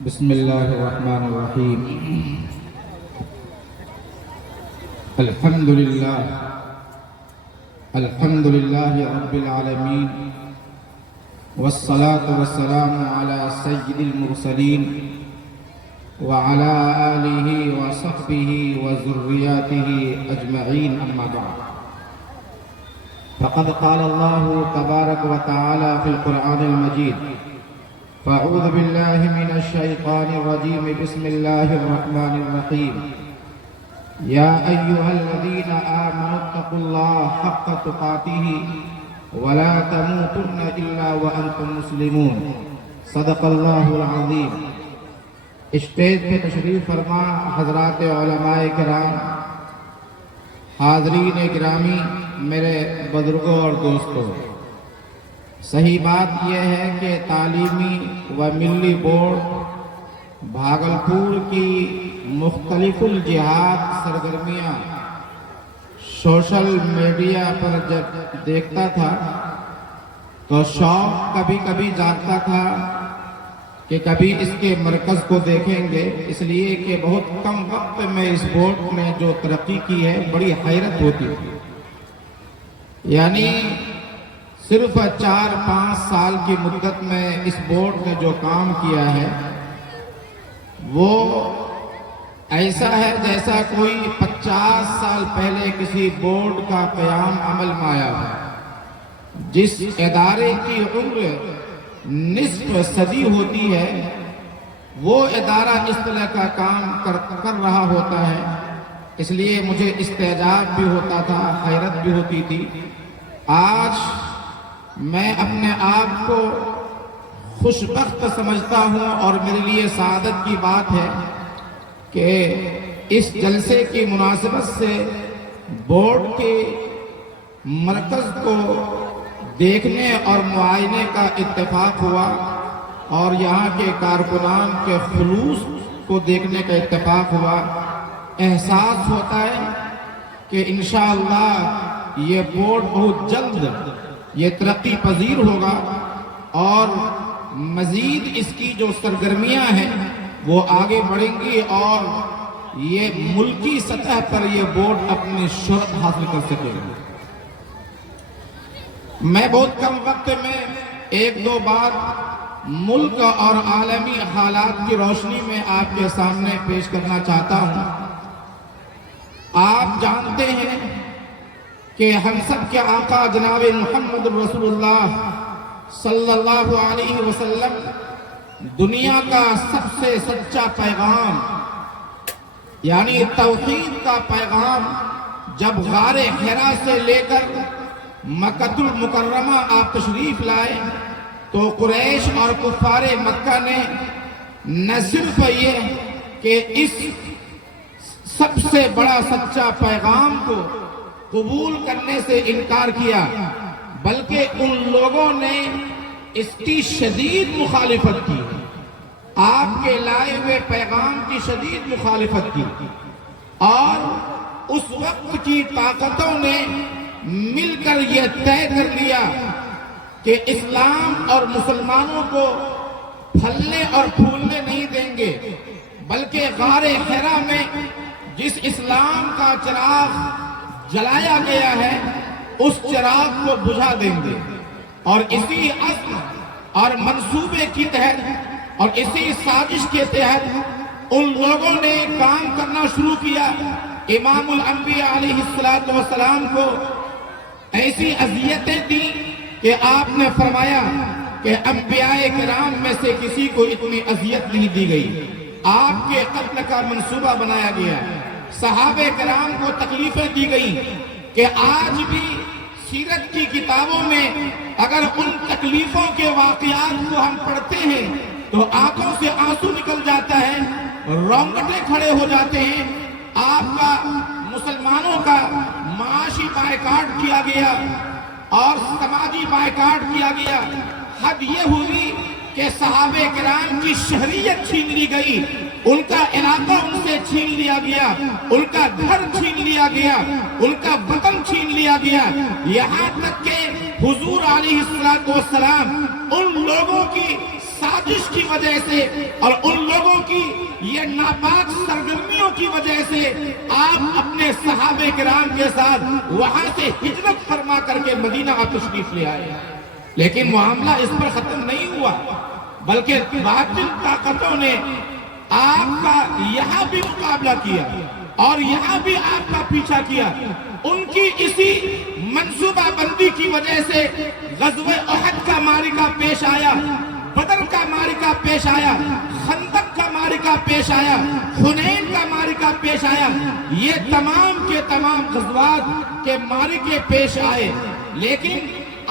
بسم الله الرحمن الرحيم. الحمد لله رب العالمين، والصلاة والسلام على سيد المرسلين وعلى آله وصحبه وذرياته أجمعين، أما بعد. فقد قال الله تبارك وتعالى في القرآن المجيد: فأعوذ بالله من الشيطان الرجيم، بسم الله الرحمن الرحيم. يا أيها الذين آمنوا اتقوا الله حق تقاته ولا تموتن إلا وأنتم مسلمون. صدق الله العظيم. اسٹیج پہ تشریف فرما حضرات علماء کرام، حاضرین گرامی، میرے بزرگوں اور دوستوں، صحیح بات یہ ہے کہ تعلیمی و ملی بورڈ بھاگلپور کی مختلف الجہات سرگرمیاں سوشل میڈیا پر جب دیکھتا تھا تو شوق کبھی کبھی جاگتا تھا کہ کبھی اس کے مرکز کو دیکھیں گے، اس لیے کہ بہت کم وقت میں اس بورڈ نے جو ترقی کی ہے بڑی حیرت ہوتی تھی. یعنی صرف 4-5 سال کی مدت میں اس بورڈ نے جو کام کیا ہے وہ ایسا ہے جیسا کوئی 50 سال پہلے کسی بورڈ کا قیام عمل میں آیا ہے. جس ادارے کی عمر نصف صدی ہوتی ہے وہ ادارہ اس طرح کا کام کر رہا ہوتا ہے. اس لیے مجھے استعجاب بھی ہوتا تھا، حیرت بھی ہوتی تھی. آج میں اپنے آپ کو خوش بخت سمجھتا ہوں اور میرے لیے سعادت کی بات ہے کہ اس جلسے کی مناسبت سے بورڈ کے مرکز کو دیکھنے اور معائنے کا اتفاق ہوا اور یہاں کے کارکنان کے خلوص کو دیکھنے کا اتفاق ہوا. احساس ہوتا ہے کہ انشاءاللہ یہ بورڈ بہت جلد یہ ترقی پذیر ہوگا اور مزید اس کی جو سرگرمیاں ہیں وہ آگے بڑھیں گی اور یہ ملکی سطح پر یہ بورڈ اپنی شہرت حاصل کر سکے گا. میں بہت کم وقت میں 1-2 بار ملک اور عالمی حالات کی روشنی میں آپ کے سامنے پیش کرنا چاہتا ہوں. آپ جانتے ہیں کہ ہم سب کے آقا جناب محمد رسول اللہ صلی اللہ علیہ وسلم دنیا کا سب سے سچا پیغام یعنی توحید کا پیغام جب غار حرا سے لے کر مکہ المکرمہ آپ تشریف لائے تو قریش اور کفار مکہ نے نہ صرف یہ کہ اس سب سے بڑا سچا پیغام کو قبول کرنے سے انکار کیا بلکہ ان لوگوں نے اس کی شدید مخالفت کی، آپ کے لائے ہوئے پیغام کی شدید مخالفت کی. اور اس وقت کی طاقتوں نے مل کر یہ طے کر لیا کہ اسلام اور مسلمانوں کو پھلنے اور پھولنے نہیں دیں گے، بلکہ غار حرا میں جس اسلام کا چراغ جلایا گیا ہے اس چراغ کو بجھا دیں گے. اور اسی عزم اور منصوبے کی تحت اور اسی سازش کے تحت ان لوگوں نے کام کرنا شروع کیا. امام الانبیاء علیہ السلام کو ایسی اذیتیں دیں کہ آپ نے فرمایا کہ انبیاء کرام میں سے کسی کو اتنی اذیت نہیں دی گئی. آپ کے قتل کا منصوبہ بنایا گیا، صحابہ کرام کو تکلیفیں دی گئی کہ آج بھی سیرت کی کتابوں میں اگر ان تکلیفوں کے واقعات کو ہم پڑھتے ہیں تو آنکھوں سے آنسو نکل جاتا ہے، رونگٹے کھڑے ہو جاتے ہیں. آپ کا مسلمانوں کا معاشی بائیکاٹ کیا گیا اور سماجی بائیکاٹ کیا گیا. حد یہ ہوئی کہ صحابہ کرام کی شہریت چھین لی گئی، ان کا علاقہ ان سے چھین لیا گیا، ان کا گھر چھین لیا گیا، ان کا وطن چھین لیا گیا. یہاں تک کہ حضور علیہ السلام ان لوگوں کی سازش کی وجہ سے اور ان لوگوں کی یہ ناپاک سرگرمیوں کی وجہ سے آپ اپنے صحابہ کرام کے ساتھ وہاں سے ہجرت فرما کر کے مدینہ تشریف لے آئے. لیکن معاملہ اس پر ختم نہیں ہوا، بلکہ باطل طاقتوں نے آپ کا یہاں بھی مقابلہ کیا اور یہاں بھی آپ کا پیچھا کیا. ان کی اسی منصوبہ بندی کی وجہ سے غزوہ احد کا معرکہ پیش آیا، بدر کا معرکہ پیش آیا، خندق کا معرکہ پیش آیا، حنین کا معرکہ پیش آیا. یہ تمام کے تمام غزوات کے معرکے پیش آئے، لیکن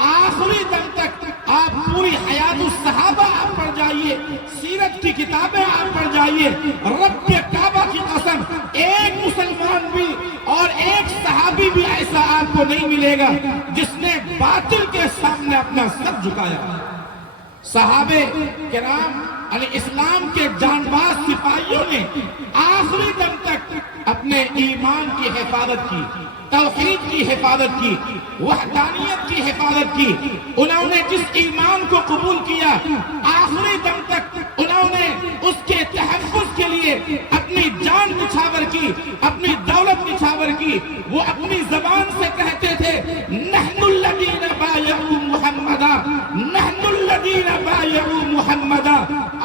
آخری دم تک آپ پوری حیات الصحابہ آپ پڑھ جائیے، سیرت کی کتابیں آپ پڑھ جائیے، رب کعبہ کی قسم ایک مسلمان بھی اور ایک صحابی بھی ایسا آپ کو نہیں ملے گا جس نے باطل کے سامنے اپنا سر جھکایا. صحابہ کرام علیہ اسلام کے جانباز سپاہیوں نے آخری دم تک اپنے ایمان کی حفاظت کی، توحید کی حفاظت کی، وحدانیت کی حفاظت کی. انہوں نے جس ایمان کو قبول کیا آخری دم تک انہوں نے اس کے تحفظ کے لیے اپنی جان نچھاور کی، اپنی دولت نچھاور کی. وہ اپنی زبان سے کہتے تھے نحن الذین بایعوا محمدا، نحن الذین بایعوا محمدا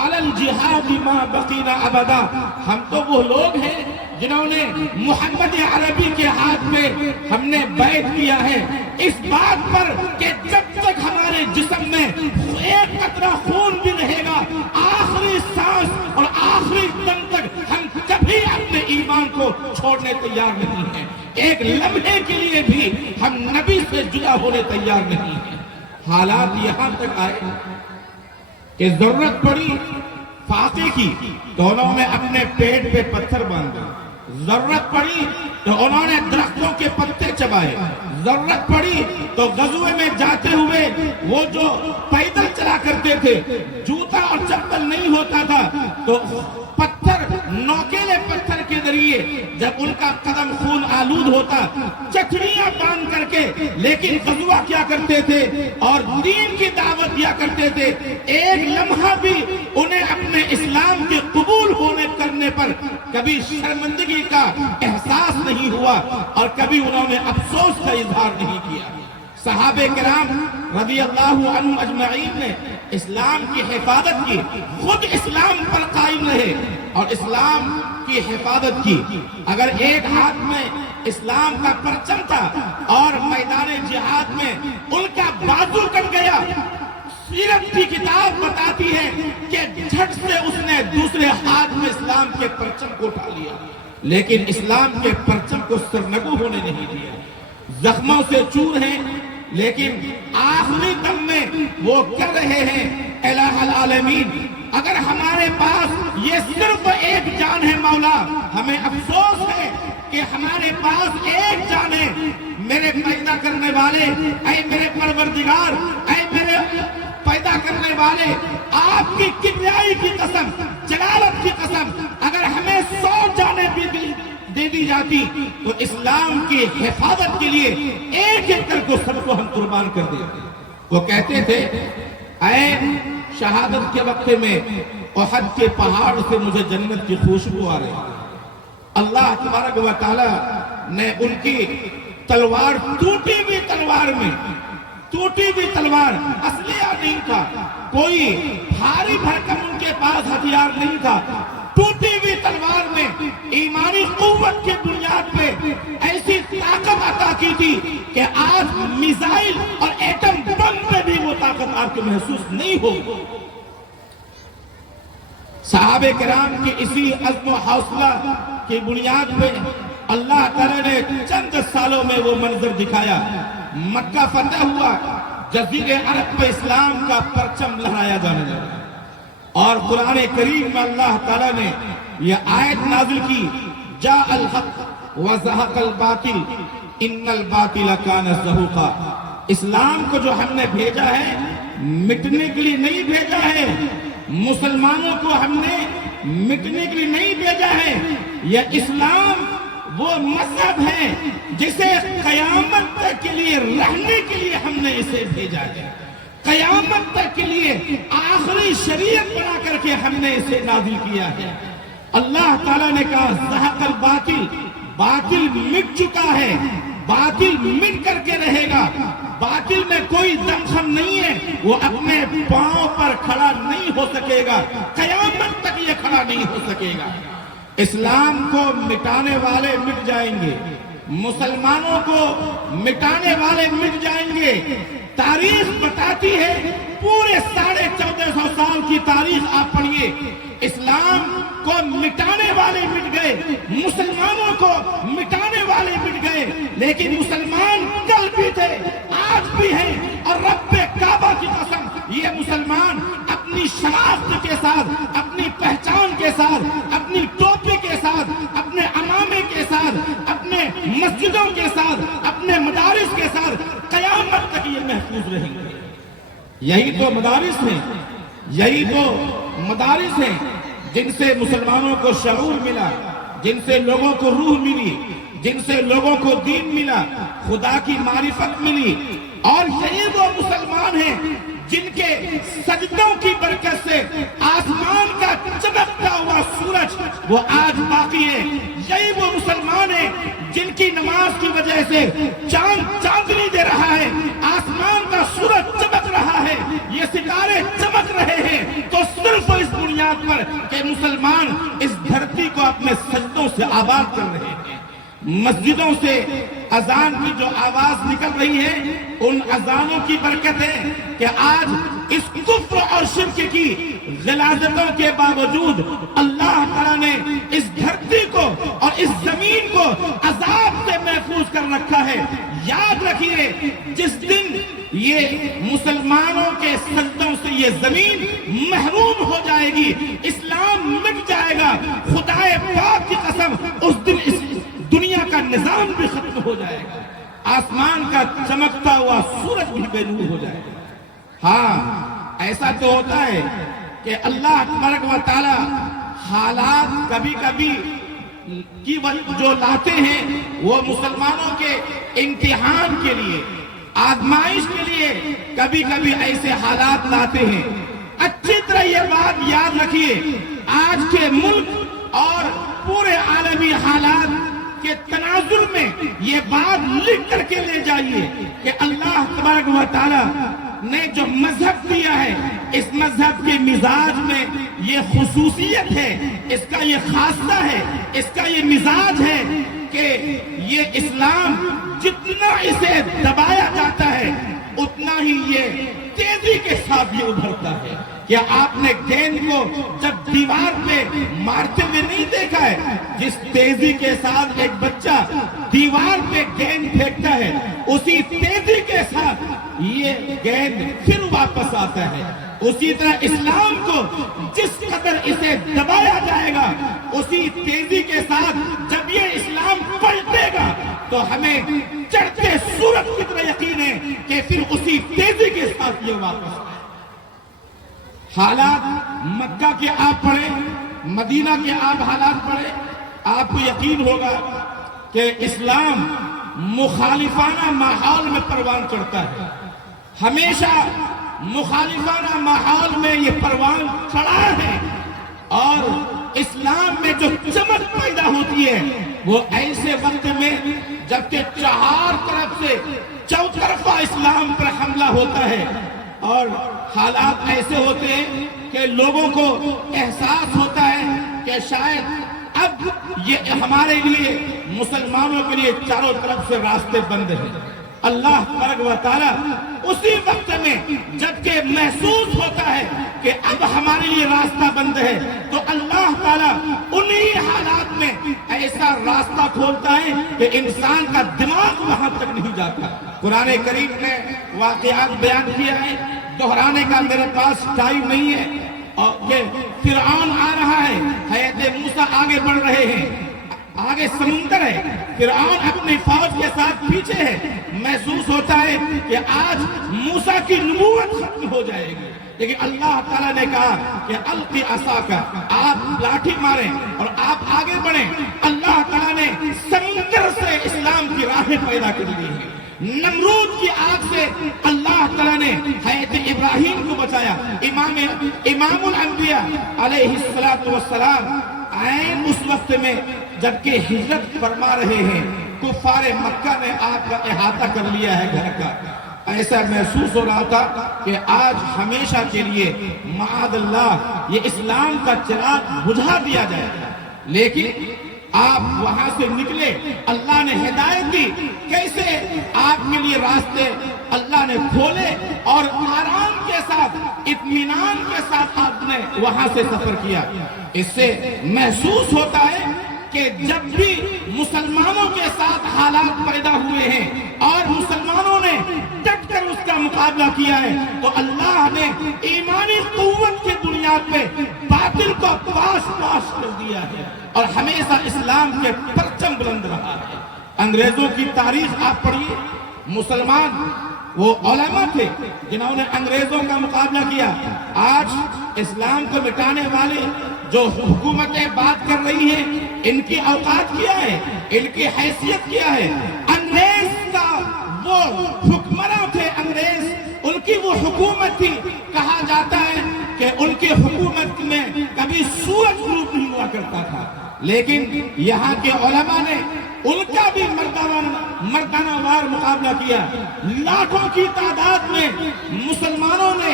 علی الجہاد ما بقینا ابدا. ہم تو وہ لوگ ہیں جنہوں نے محمد عربی کے ہاتھ میں ہم نے بیعت کیا ہے اس بات پر کہ جب تک ہمارے جسم میں ایک قطرہ خون بھی رہے گا، آخری سانس اور آخری دم تک ہم کبھی اپنے ایمان کو چھوڑنے تیار نہیں ہیں. ایک لمحے کے لیے بھی ہم نبی سے جدا ہونے تیار نہیں ہیں. حالات یہاں تک آئے کہ ضرورت پڑی فاقے کی تو انہوں نے اپنے پیٹ پہ پتھر باندھا، ضرورت پڑی تو انہوں نے درختوں کے پتے چبائے، ضرورت پڑی تو غزوے میں جاتے ہوئے وہ جو پیدل چلا کرتے تھے، جوتا اور چپل نہیں ہوتا تھا، تو پتھر، نوکیلے پتھر کے ذریعے جب ان کا قدم خون آلود ہوتا چٹڑیاں باندھ کر کے، لیکن غزوہ کیا کرتے تھے اور دین کی دعوت دیا کرتے تھے. ایک لمحہ بھی انہیں اپنے اسلام کے قبول ہونے کرنے پر کبھی شرمندگی کا احساس نہیں ہوا اور کبھی انہوں نے افسوس کا اظہار نہیں کیا. صحابہ کرام رضی اللہ عنہم اجمعین نے اسلام کی حفاظت کی، خود اسلام پر قائم رہے اور اسلام کی حفاظت کی. اگر ایک ہاتھ میں اسلام کا پرچم تھا اور میدان جہاد میں ان کا بازو کٹ گیا، سیرت کی کتاب بتاتی ہے کہ جھٹ سے اس نے دوسرے ہاتھ میں اسلام کے پرچم کو اٹھا لیا، لیکن اسلام کے پرچم کو سرنگو ہونے نہیں دیا. زخموں سے چور ہیں لیکن آخری دم میں وہ کر رہے ہیں الہ العالمین اگر ہمارے پاس یہ صرف ایک جان ہے مولا، ہمیں افسوس ہے کہ ہمارے پاس ایک جان ہے. میرے پیدا کرنے والے، اے میرے پروردگار، اے میرے پیدا کرنے والے، آپ کی کبریائی کی قسم، جلالت کی قسم، اگر ہمیں 100 جانیں بھی دے دی جاتی تو اسلام کی حفاظت کے لیے ایک ایک کر کو سب کو ہم قربان کر دیتے. وہ کہتے تھے اے شہادت کے وقت میں احد کے پہاڑ سے مجھے جنت کی خوشبو آ رہی ہے. اللہ تبارک و تعالی نے ان کی تلوار، ٹوٹی ہوئی تلوار میں، ٹوٹی ہوئی تلوار، اسلحہ نہیں تھا، کوئی بھاری بھرکم ان کے پاس ہتھیار نہیں تھا، ٹوٹی ہوئی تلوار میں ایمانی قوت کے بنیاد پہ ایسی طاقت عطا کی تھی کہ آج میزائل اور ایٹم بم پہ بھی وہ طاقت آپ کو محسوس نہیں ہوگی. صحابہ کرام کی اسی عزم و حوصلہ کی بنیاد پہ اللہ تعالیٰ نے چند سالوں میں وہ منظر دکھایا. مکہ فتح ہوا، جزیرے عرب پہ اسلام کا پرچم لہرایا جانے لگا اور قرآن کریم میں اللہ تعالیٰ نے یہ آیت نازل کی جاء الحق وزہق الباطل ان الباطل کان زہوقا. اسلام کو جو ہم نے بھیجا ہے مٹنے کے لیے نہیں بھیجا ہے، مسلمانوں کو ہم نے مٹنے کے لیے نہیں بھیجا ہے. یہ اسلام وہ مذہب ہے جسے قیامت تک کے لیے رہنے کے لیے ہم نے اسے بھیجا ہے. قیامت تک کے لیے آخری شریعت بنا کر کے ہم نے اسے نازل کیا ہے۔ اللہ تعالیٰ نے کہا زہق الباطل، باطل مٹ چکا ہے، باطل مٹ کر کے رہے گا، باطل میں کوئی دمخم نہیں ہے، وہ اپنے پاؤں پر کھڑا نہیں ہو سکے گا، قیامت تک یہ کھڑا نہیں ہو سکے گا۔ اسلام کو مٹانے والے مٹ جائیں گے، مسلمانوں کو مٹانے والے مٹ جائیں گے۔ تاریخ بتاتی ہے، پورے 1450 سال کی تاریخ آپ پڑھیے، اسلام کو مٹانے والے مٹ گئے، مسلمانوں کو مٹانے والے مٹ گئے، لیکن مسلمان کل بھی تھے، آج بھی ہیں، اور رب کعبہ کی قسم یہ مسلمان اپنی شناخت کے ساتھ، اپنی پہچان کے ساتھ، اپنی ٹوپی کے ساتھ، اپنے امامے کے ساتھ، اپنے مسجدوں کے ساتھ، اپنے مدارس کے ساتھ قیامت تک یہ محفوظ رہیں گے۔ یہی تو مدارس ہیں، یہی تو مدارس ہیں جن سے مسلمانوں کو شعور ملا، جن سے لوگوں کو روح ملی، جن سے لوگوں کو دین ملا، خدا کی معرفت ملی، اور یہی وہ مسلمان ہیں جن کے سجدوں کی برکت سے آسمان کا چمکتا ہوا سورج وہ آج باقی ہے۔ یہی وہ مسلمان ہیں جن کی نماز کی وجہ سے چاند چاندنی دے رہا ہے، آسمان کا سورج چمک رہا ہے، یہ ستارے چمک رہے ہیں، تو صرف اس بنیاد پر کہ مسلمان اس دھرتی کو اپنے سجدوں سے آباد کر رہے ہیں۔ مسجدوں سے اذان کی جو آواز نکل رہی ہے، ان اذانوں کی برکت ہے کہ آج اس کفر اور شرک کی غلاظتوں کے باوجود اللہ تعالیٰ نے اس دھرتی کو اور اس زمین کو عذاب سے محفوظ کر رکھا ہے۔ یاد رکھیے، جس دن یہ مسلمانوں کے سجدوں سے یہ زمین محروم ہو جائے گی، اسلام مٹ جائے گا، خدا پاک کی قسم اس دن اس دنیا کا نظام بھی ختم ہو جائے گا، آسمان کا چمکتا ہوا سورج بھی بے نور ہو جائے گا۔ ہاں، ایسا تو ہوتا ہے کہ اللہ تبارک و تعالی حالات کبھی کبھی کی جو لاتے ہیں وہ مسلمانوں کے امتحان کے لیے، آزمائش کے لیے کبھی کبھی ایسے حالات لاتے ہیں۔ اچھی طرح یہ بات یاد رکھیے، آج کے ملک اور پورے عالمی حالات کے تناظر میں یہ بات لکھ کر کے لے جائیے کہ اللہ تبارک و تعالی نے جو مذہب دیا ہے، اس مذہب کے مزاج میں یہ خصوصیت ہے، اس کا یہ خاصہ ہے، اس کا یہ مزاج ہے کہ یہ اسلام جتنا اسے دبایا جاتا ہے اتنا ہی یہ تیزی کے ساتھ یہ ابھرتا ہے۔ کیا آپ نے گیند کو جب دیوار پہ مارتے ہوئے نہیں دیکھا ہے؟ جس تیزی کے ساتھ ایک بچہ دیوار پہ گیند پھینکتا ہے، اسی تیزی کے ساتھ یہ گیند پھر واپس آتا ہے۔ اسی طرح اسلام کو جس قدر اسے دبایا جائے گا، اسی تیزی کے ساتھ جب یہ اسلام پلٹے گا تو ہمیں چڑھتے سورج کی طرح یقین ہے کہ پھر اسی تیزی کے ساتھ یہ واپس آئے۔ حالات مکہ کے آپ پڑھیں، مدینہ کے آپ حالات پڑھیں، آپ کو یقین ہوگا کہ اسلام مخالفانہ ماحول میں پروان چڑھتا ہے۔ ہمیشہ مخالفانہ ماحول میں یہ پروان چڑھا ہے، اور اسلام میں جو چمک پیدا ہوتی ہے وہ ایسے وقت میں جبکہ چار طرف سے چوطرفہ اسلام پر حملہ ہوتا ہے، اور حالات ایسے ہوتے ہیں کہ لوگوں کو احساس ہوتا ہے کہ شاید اب یہ ہمارے لیے، مسلمانوں کے لیے چاروں طرف سے راستے بند ہیں۔ اللہ تبارک و تعالیٰ اسی وقت میں جبکہ محسوس ہوتا ہے کہ اب ہمارے لیے راستہ بند ہے، تو اللہ تعالیٰ انہی حالات میں ایسا راستہ کھولتا ہے کہ انسان کا دماغ وہاں تک نہیں جاتا۔ قرآن کریم نے واقعات بیان کیا ہے، دہرانے کا میرے پاس ٹائم نہیں ہے، اور کہ فرعون آ رہا ہے، حضرت موسیٰ آگے بڑھ رہے ہیں، آگے سمندر ہے، فرعون اپنی فوج کے ساتھ پیچھے ہے، محسوس ہوتا ہے کہ آج موسیٰ کی نبوت ختم ہو جائے گی، لیکن اللہ تعالیٰ نے کہا کہ القی عصاک، آپ لاٹھی ماریں اور آپ آگے بڑھیں۔ اللہ تعالیٰ نے سمندر سے اسلام کی راہیں پیدا کر دی ہیں، نمرود کی آگ سے اللہ تعالیٰ نے حضرت ابراہیم کو بچایا. امام الانبیاء علیہ السلام عین اس وقت میں جبکہ ہجرت فرما رہے ہیں، کفار مکہ نے آپ کا احاطہ کر لیا ہے گھر کا. ایسا محسوس ہو رہا تھا کہ آج ہمیشہ کے لیے معاذ اللہ یہ اسلام کا چراغ بجھا دیا جائے. لیکن آپ وہاں سے نکلے، اللہ نے ہدایت دی، کیسے آپ کے لیے راستے اللہ نے کھولے اور آرام کے ساتھ اطمینان کے ساتھ آپ نے وہاں سے سفر کیا. اس سے محسوس ہوتا ہے کہ جب بھی مسلمانوں کے ساتھ حالات پیدا ہوئے ہیں اور مسلمانوں نے ڈٹ کر اس کا مقابلہ کیا ہے تو اللہ نے ایمانی قوت کی بنیاد پہ باطل کو پاش پاش کر دیا ہے اور ہمیشہ اسلام کے پرچم بلند رہا ہے. انگریزوں کی تاریخ آپ پڑھیے، مسلمان وہ علماء تھے جنہوں نے انگریزوں کا مقابلہ کیا. آج اسلام کو مٹانے والے جو حکومتیں بات کر رہی ہیں، ان کی اوقات کیا ہے، ان کی حیثیت کیا ہے؟ انگریز کا وہ حکمراں تھے، انگریز ان کی وہ حکومت تھی. کہا جاتا ہے کہ ان کی حکومت میں کبھی سورج غروب نہیں ہوا کرتا تھا، لیکن یہاں کے علماء نے ان کا بھی مردانہ وار مقابلہ کیا. لاکھوں کی تعداد میں مسلمانوں نے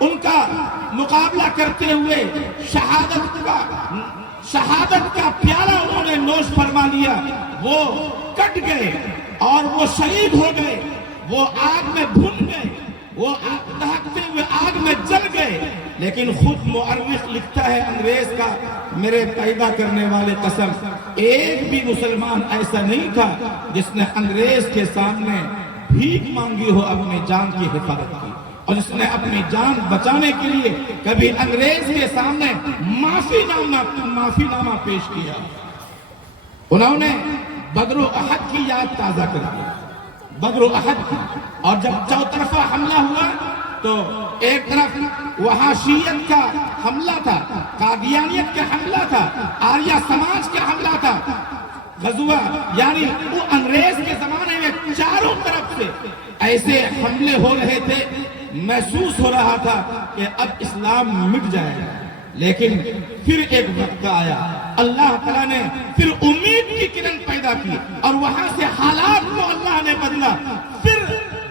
ان کا مقابلہ کرتے ہوئے شہادت کا پیالہ انہوں نے نوش فرما لیا. وہ کٹ گئے اور وہ شہید ہو گئے، وہ آگ میں بھن گئے، وہ دہکتے ہوئے آگ میں جل گئے. لیکن خود مؤرخ لکھتا ہے انگریز کا، میرے پیدا کرنے والے قسم، ایک بھی مسلمان ایسا نہیں تھا جس نے انگریز کے سامنے بھیک مانگی ہو اپنی جان کی حفاظت کی، اور جس نے اپنی جان بچانے کے لیے کبھی انگریز کے سامنے معافی نامہ پیش کیا. انہوں نے بدر و احد کی یاد تازہ کر دی، بدر و احد کی. اور جب چوطرفہ حملہ ہوا تو ایک طرف وہاں شیعت کا حملہ تھا، قادیانیت کا حملہ تھا، آریہ سماج کا حملہ تھا، غزوہ یعنی وہ انگریز کے زمانے میں چاروں طرف سے ایسے حملے ہو رہے تھے. محسوس ہو رہا تھا کہ اب اسلام مٹ جائے گا. لیکن پھر ایک وقت آیا، اللہ تعالیٰ نے پھر امید کی کرن پیدا کی اور وہاں سے حالات کو اللہ نے بدلا. پھر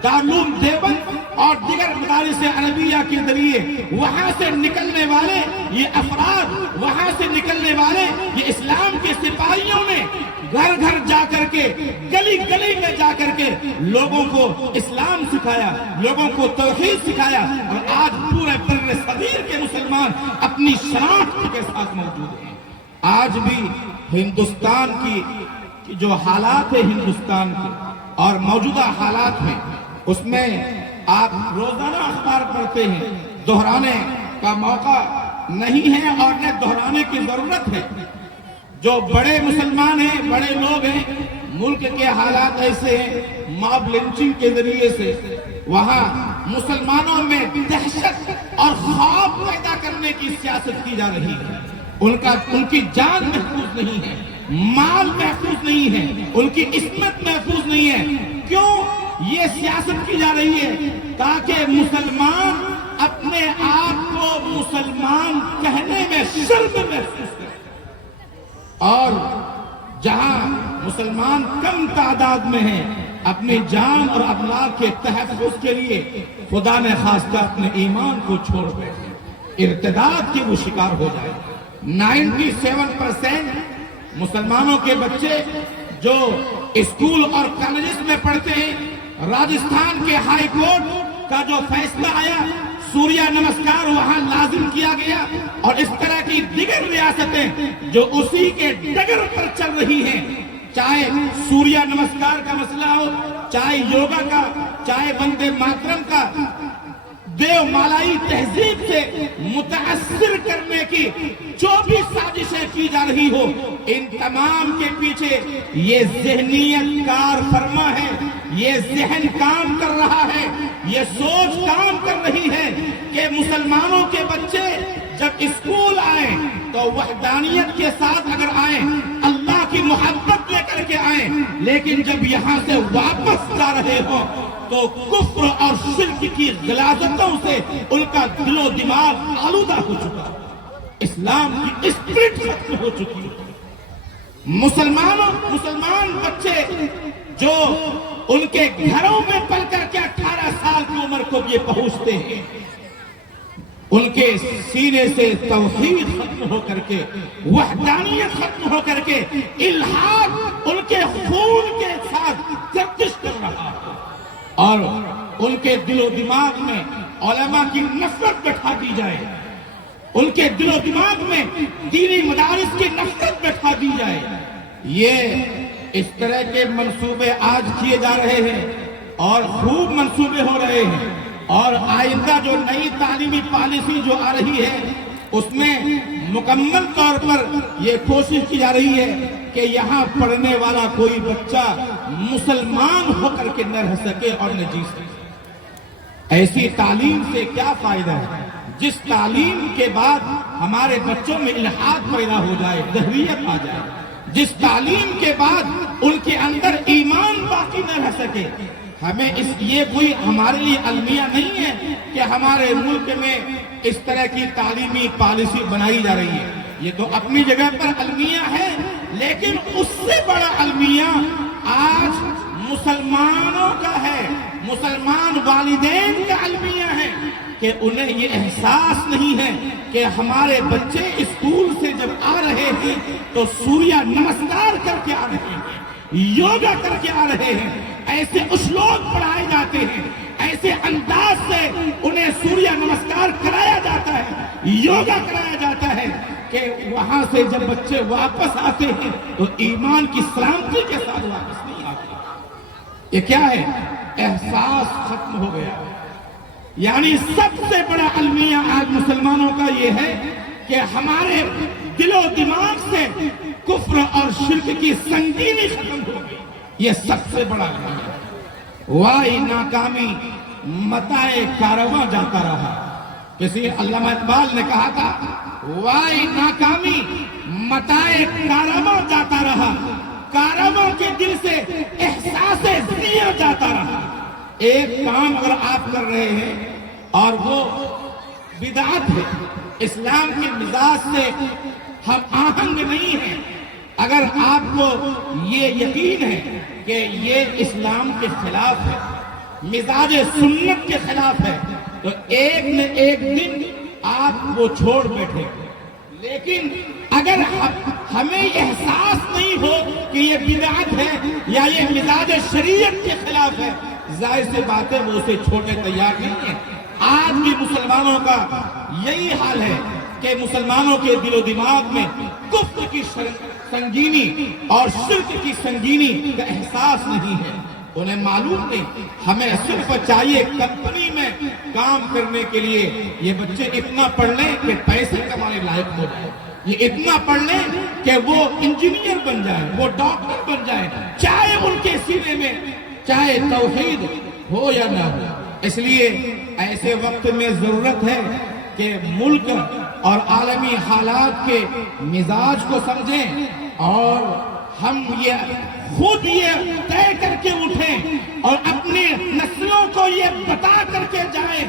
دارالعلوم دیوبند اور دیگر مدارس عربیہ کے ذریعے وہاں سے نکلنے والے یہ افراد، وہاں سے نکلنے والے یہ اسلام کے سپاہیوں نے گھر گھر جا کر کے، گلی گلی میں جا کر کے لوگوں کو اسلام سکھایا، لوگوں کو توحید سکھایا. اور آج پورے بر صغیر کے مسلمان اپنی شناخت کے ساتھ موجود ہیں. آج بھی ہندوستان کی جو حالات ہے ہندوستان کے اور موجودہ حالات میں، اس میں آپ روزانہ اخبار پڑھتے ہیں، دہرانے کا موقع نہیں ہے اور نہ دہرانے کی ضرورت ہے. جو بڑے مسلمان ہیں، بڑے لوگ ہیں، ملک کے حالات ایسے ہیں، ماب لنچنگ کے ذریعے سے وہاں مسلمانوں میں دہشت اور خوف پیدا کرنے کی سیاست کی جا رہی ہے. ان کی جان محفوظ نہیں ہے، مال محفوظ نہیں ہے، ان کی عصمت محفوظ نہیں ہے. کیوں یہ سیاست کی جا رہی ہے؟ تاکہ مسلمان اپنے آپ کو مسلمان کہنے میں شرم محسوس کرے. اور جہاں مسلمان کم تعداد میں ہیں، اپنی جان اور املاک کے تحفظ کے لیے خدا نے خواستہ اپنے ایمان کو چھوڑ بیٹھے، ارتداد کے وہ شکار ہو جائے. 97% مسلمانوں کے بچے جو اسکول اور کالجز میں پڑھتے ہیں، راجستھان کے ہائی کورٹ کا جو فیصلہ آیا، سوریہ نمسکار وہاں لازم کیا گیا، اور اس طرح کی دیگر ریاستیں جو اسی کے ڈگر پر چل رہی ہیں، چاہے سوریہ نمسکار کا مسئلہ ہو، چاہے یوگا کا، چاہے وندے ماترم کا، دیو مالائی تہذیب سے متاثر کرنے کی جو بھی سازشیں کی جا رہی ہو، ان تمام کے پیچھے یہ ذہنیت کار فرما ہے، یہ ذہن کام کر رہا ہے، یہ سوچ کام کر رہی ہے کہ مسلمانوں کے بچے جب اسکول آئیں تو وحدانیت کے ساتھ اگر آئیں، اللہ کی محبت لے کر کے آئیں، لیکن جب یہاں سے واپس جا رہے ہو تو کفر اور شرک کی غلاظتوں سے ان کا دل و دماغ آلودہ ہو چکا، اسلام کی اسپرٹ ختم ہو چکی ہے۔ مسلمان بچے جو ان کے گھروں میں پل کر کے 18 سال کی عمر کو یہ پہنچتے ہیں، ان کے سینے سے توحید ختم ہو کر کے، وحدانیت ختم ہو کر کے، الہاد ان کے خون کے ساتھ گردش کر رہا ہے، اور ان کے دل و دماغ میں علماء کی نفرت بٹھا دی جائے، ان کے دل و دماغ میں دینی مدارس کی نفرت بٹھا دی جائے۔ یہ اس طرح کے منصوبے آج کیے جا رہے ہیں اور خوب منصوبے ہو رہے ہیں، اور آئندہ جو نئی تعلیمی پالیسی جو آ رہی ہے اس میں مکمل طور پر یہ کوشش کی جا رہی ہے کہ یہاں پڑھنے والا کوئی بچہ مسلمان ہو کر کے نہ رہ سکے اور نہ جی سکے۔ ایسی تعلیم سے کیا فائدہ ہے جس تعلیم کے بعد ہمارے بچوں میں الحاد پیدا ہو جائے، دہریت آ جائے، جس تعلیم کے بعد ان کے اندر ایمان باقی نہ رہ سکے۔ ہمیں یہ کوئی ہمارے لیے المیہ نہیں ہے کہ ہمارے ملک میں اس طرح کی تعلیمی پالیسی بنائی جا رہی ہے، یہ تو اپنی جگہ پر المیہ ہے، لیکن اس سے بڑا المیہ آج مسلمانوں کا ہے، مسلمان والدین کا المیہ ہے کہ انہیں یہ احساس نہیں ہے کہ ہمارے بچے اسکول سے جب آ رہے ہیں تو سوریہ نمسکار کر کے آ رہے ہیں، یوگا کر کے آ رہے ہیں، ایسے اسلوب پڑھائے جاتے ہیں، ایسے انداز سے انہیں سوریہ نمسکار کرایا جاتا ہے، یوگا کرایا جاتا ہے کہ وہاں سے جب بچے واپس آتے ہیں تو ایمان کی سلامتی کے ساتھ واپس نہیں آتے۔ یہ کیا ہے؟ احساس ختم ہو گیا۔ یعنی سب سے بڑا المیہ آج مسلمانوں کا یہ ہے کہ ہمارے دل و دماغ سے کفر اور شرک کی سنگینی ختم ہو گئی، یہ سب سے بڑا المیہ ہے۔ وائی ناکامی متائے کارواں جاتا رہا، کسی علامہ اقبال نے کہا تھا وائی ناکامی متائے کارواں جاتا رہا، کارواں کے دل سے احساس زیاں جاتا رہا۔ ایک کام اگر آپ کر رہے ہیں اور وہ بدعت ہے، اسلام کے مزاج سے ہم آہنگ نہیں ہیں، اگر آپ کو یہ یقین ہے کہ یہ اسلام کے خلاف ہے، مزاج سنت کے خلاف ہے، تو ایک نہ ایک دن آپ وہ چھوڑ بیٹھے۔ لیکن اگر ہمیں احساس نہیں ہو کہ یہ بدعت ہے یا یہ مزاج شریعت کے خلاف ہے، ظاہر سی بات ہے وہ اسے چھوڑنے تیار نہیں ہے۔ آج بھی مسلمانوں کا یہی حال ہے کہ مسلمانوں کے دل و دماغ میں کفر کی سنگینی اور شرک کی سنگینی کا احساس نہیں ہے، انہیں معلوم نہیں۔ ہمیں صرف چاہیے کمپنی میں کام کرنے کے لیے یہ بچے اتنا پڑھ لیں کہ پیسے کمانے لائق ہو جائے، یہ اتنا پڑھ لیں کہ وہ انجینئر بن جائے، وہ ڈاکٹر بن جائے، چاہے ان کے سینے میں چاہے توحید ہو یا نہ ہو۔ اس لیے ایسے وقت میں ضرورت ہے کہ ملک اور عالمی حالات کے مزاج کو سمجھیں اور ہم یہ خود یہ طے کر کے اٹھیں اور اپنی نسلوں کو یہ بتا کر کے جائیں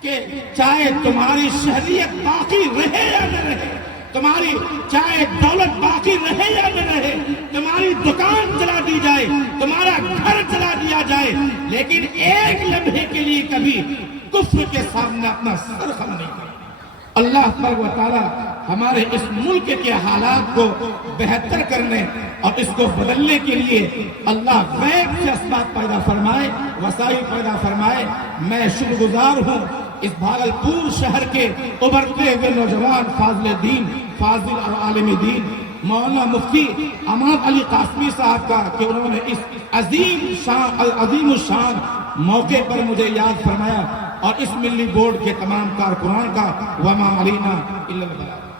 کہ چاہے تمہاری شہریت باقی رہے یا نہ رہے، تمہاری چاہے دولت باقی رہے یا نہ رہے، تمہاری دکان چلا دی جائے، تمہارا گھر چلا دیا جائے، لیکن ایک لمحے کے لیے کبھی کفر کے سامنے اپنا سر خم نہیں کرے۔ اللہ تبارک و تعالی ہمارے اس ملک کے حالات کو بہتر کرنے اور اس کو بدلنے کے لیے اللہ غیب سے اسباب پیدا فرمائے، وسائل پیدا فرمائے۔ میں شکر گزار ہوں اس بھاگلپور شہر کے ابھرتے ہوئے نوجوان فاضل دین، فاضل اور عالم دین مولانا مفتی امان علی قاسمی صاحب کا کہ انہوں نے اس عظیم الشان موقع پر مجھے یاد فرمایا، اور اس ملی بورڈ کے تمام کارکنان کا وما علینا الا البلاغ۔